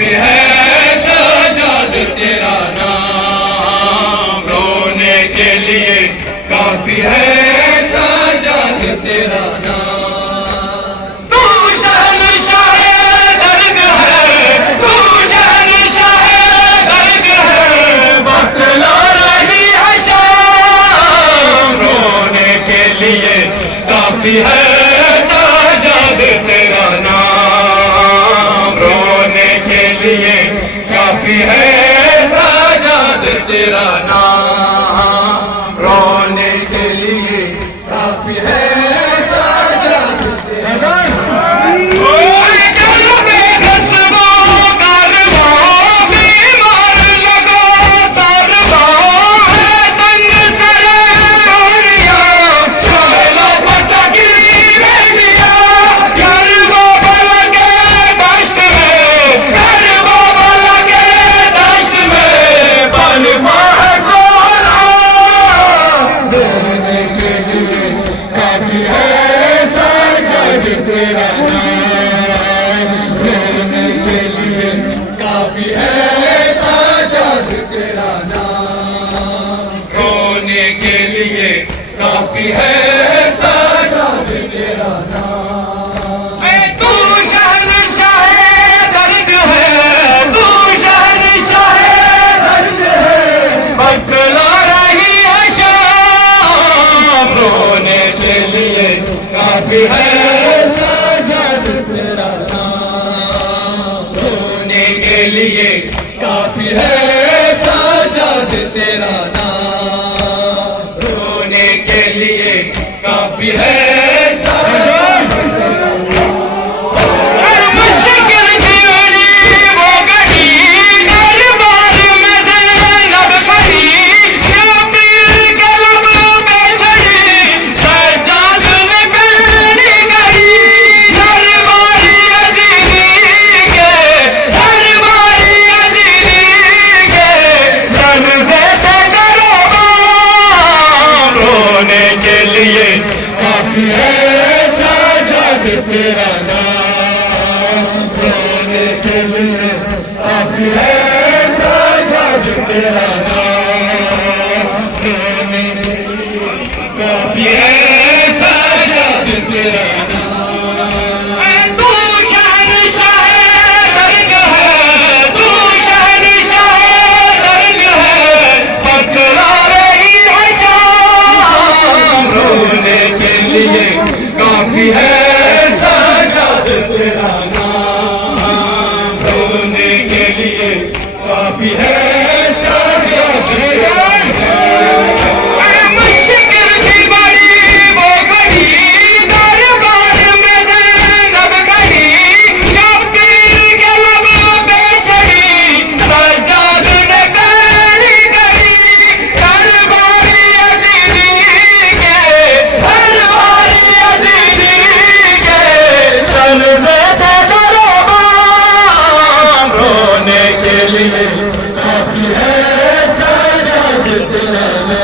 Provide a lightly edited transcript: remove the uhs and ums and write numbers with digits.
काफी है सजाद तेरा नाम, रोने के लिए काफी है सजाद तेरा नाम। तू शहंशाह दर्द है, तू शहंशाह दर्द है, बतला रही है शाम, रोने के लिए काफी है सजाद तेरा नाम, रोने के लिए काफी है सजाद तेरा नाम, रोने के लिए काफी है सजाद तेरा नाम। ओए कलबे गस्बो कारवा बीमार लगा सरवा है संग सरे गोरिया, चलो पटकी में दिया गरबा लगे दश्त में, गरबा लगे दश्त में, बल माह कोरा, रोने के लिए काफी है सजाद तेरा नाम, रोने के लिए काफी है सजाद तेरा नाम, रोने के लिए काफी है सजाद तेरा नाम। तू शहंशाह दर्द है, तू शहंशाह दर्द है, बतला रही है शाम, रोने के लिए काफी है सजाद तेरा नाम, रोने के लिए काफी है सजाद तेरा नाम, रोने के लिए काफी है सजाद तेरा नाम। मुश्किल जीवनी वो घड़ी दरबार में ज़ैनब खड़ी, शबीर के लब पे खड़ी, सज्जाद ने पहली घड़ी, दरबारी अज़ीज़ी के, दरबारी अज़ीज़ी के, तन से ते करो बाम, रोने के लिए काफी है सजाद तेरा नाम, रोने के लिए काफी है सजाद तेरा नाम, रोने के लिए काफी है सजाद तेरा नाम। तू शहंशाह दर्द है, तू शहंशाह दर्द है, बतला रही है शाम, रोने के लिए काफी है सजाद तेरा नाम, रोने के लिए काफी है सजाद तेरा नाम। मुश्किल की बड़ी वो घड़ी दरबार में ज़ैनब खड़ी, शबीर के लब पे चढ़ी, सज्जाद ने पहली घड़ी, दरबारी अज़ीज़ी के, दरबारी अज़ीज़ी के, तन से ते करो बाम, रोने के लिए काफी है सजाद तेरा नाम।